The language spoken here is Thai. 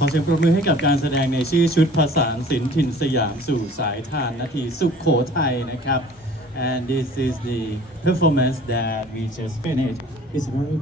ขอเสียงปรบมือให้กับการแสดงในชื่อชุดภาษานศิลป์ถิ่นสยามสู่สายทานนาทีสุขโขทัยนะครับ and this is the performance that we just finished it's very